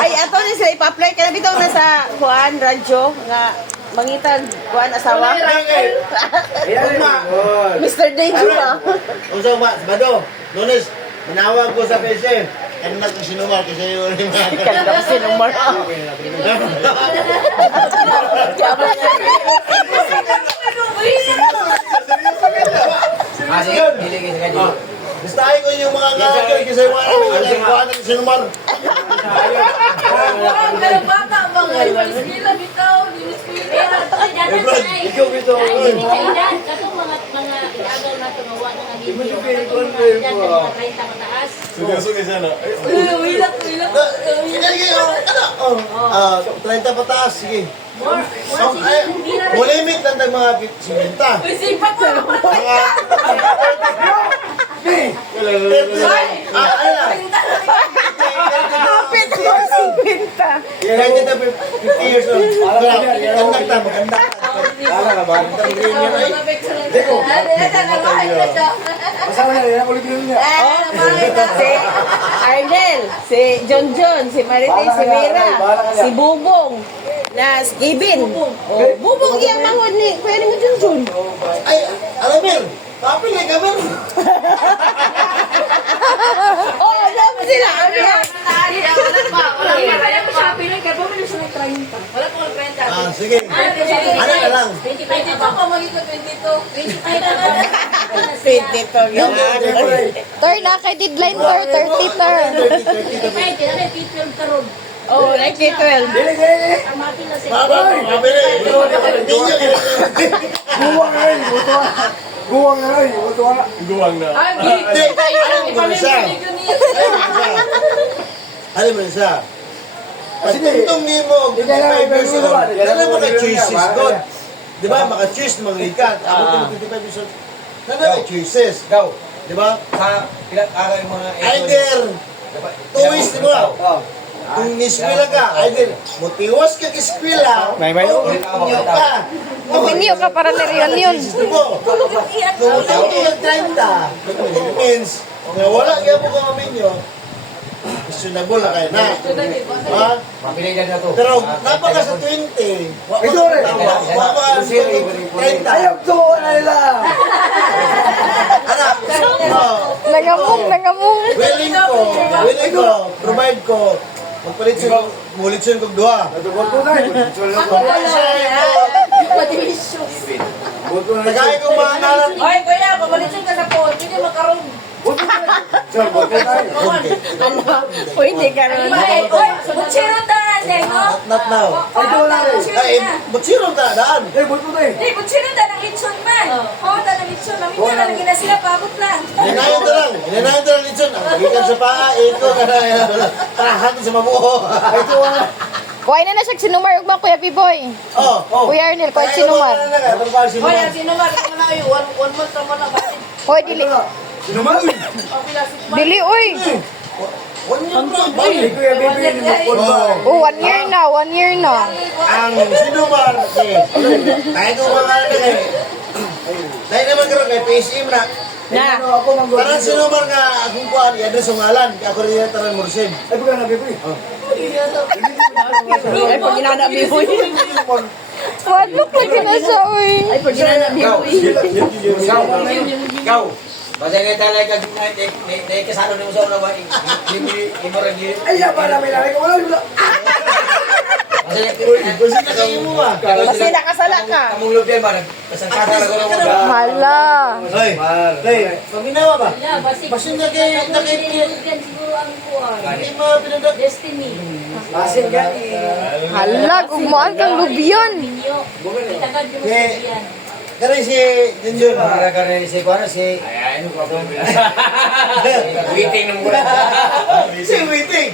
Ay, ato ni sila ipa-apply ka na bitaw na sa kuan radyo nga mangitag kuan asawa. Mr. Danger ba? Unsa ba? Bado. Lunes, manawag ko sa PC. Ano na kung sinumar kasi yun. Kanda ko sinumar. Sige, hiligin ka dito. Gustahin ko yung mga ngayon kasi yung mga namin kuha ng sinumar. Pero bata bang ay skila bitaw, di skila. Ikaw bito. Katong mga agaw na tumawa na nga dito. Suga sana. Wilak. Ano? 30 pataas, sige. Mulimit lang ng mga siminta. Isipat ko naman. Kapit ko 50. Kahit ito 50 years old. Maganda. Si Arnel, si John, si Marites, si Mira, si Bubong, na si Kevin. Oh, Bubong iyang mangon ni kuya ni mo John. Ay, alam mo yun. Papilay ka ba? Oh, alam mo sila. Sige. Ano na lang? 22 pa magiging 22. 22 yun. Tor, na kay deadline, Tor. 30, Tor. Oh, like 12. Baba, papilay. Guwang na. Hindi, alam mo siya. Alam mo siya. Pagtungtong ni mo, 55 years old, alam mo choices doon. Di ba, maka-choose mga ikat. Ako 25 years old. Ano choices? Ikaw, Di ba? sa pinag-aral yung mga Either, tuwis, di ba? Kung niskwila ka, either, motiwas ka kiskwila, o inyo ka. Uminyo ka para na reunion. Di ba? Kung utaw ka 30, means, kung wala kaya mo ka maminyo, questionable na kayo na. Ha? mapilay na to. Pero napaka sa 20, waka sa 30. Ayaw to na nila. Anak, Nangamong. willing ko, provide ko, mulit siya kong duha. Tagay ko mga nalan. Oy, kuya, pabalitin ka sa phone. Hindi makaroon. Ano? Pwede ka ron. Oy, butsiro ta na siya, no? Not now. Ay, butsiro ta, daan. Hindi, butsiro ta ng litson man. Oo, ta ng litson. Mamita na lagi na sila, pabot lang. Inanayon ta lang litson. Ang magikan sa paa, ito ka na. Parahan sa mabuho. Kuhay na siya sinumar. Ugma, Kuya Piboy. Oh. Kuya Arnel, kuhay sinumar. Oy, ang sino man, ito na kayo. One month naman na bakit? Kuhay, dili. Dili, uy. Oh, 1 year na, 1 year na. Ang sinumar, kahit kung mga dahil naman karoon kay PSM na, Na. parang sinumar nga akong kuhaan, i-address yung ngalan, kaya ako rin yung tarang Morsim. Ay, pag ginana bihoy. Wadlok lagi na siya, uy. Ay, pag ginana bihoy. Ikaw, basta nga talay ka, kasano na mo sa una ba? Imoragi. Kasi nakain mo ba? Kasi nakasala ka. Kamulog yan ba? Kasangkata na ko na mo. Hala. Hey, pag ginawa ba? Yeah, basi. Basin Yan siguro ang kuwan. Hindi mo pinunod. Destiny. Hala, gugmaan kang lubyon. Minyo. Itagad yung Eh, yan. Kaya si Junjun. Kaya si Kuana, si... Ayan, waiting na muna. Si Waiting.